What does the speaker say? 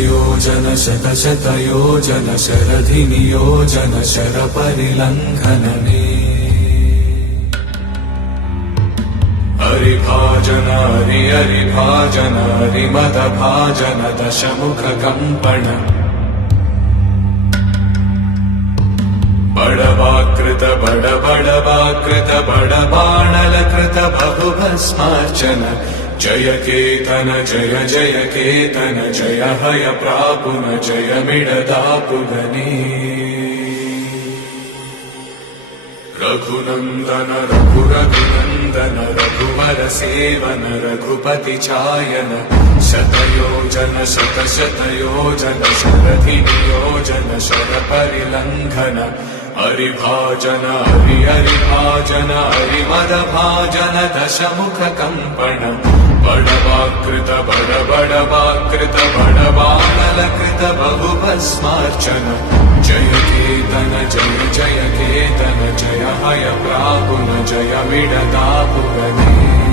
शतयोजन शतशतयोजन शरधिनियोजन शरपरिलङ्घनने हरिभाजन हरिभाजन हरिमदभाजन दशमुखकम्पण बडवाकृत बडबडवाकृत बडबाणलकृत बहुभस्मार्चन जय केतन जय जय केतन जय हय प्रापुन जय मिडदापुगने रघुनन्दन रघुरघुनन्दन रघुवर सेवन रघुपति चायन शतयोजन शतशतयोजन शरधिनियोजन शरपरिलङ्घन हरिभाजन हरिभाजन हरिमदभाजन दशमुखकम्पण बडवाकृत बडबडवाकृत बडबाणलकृत बहुभस्मार्चन जय केतन जय जय केतन जय हय प्रापुन जय मिडदापुगने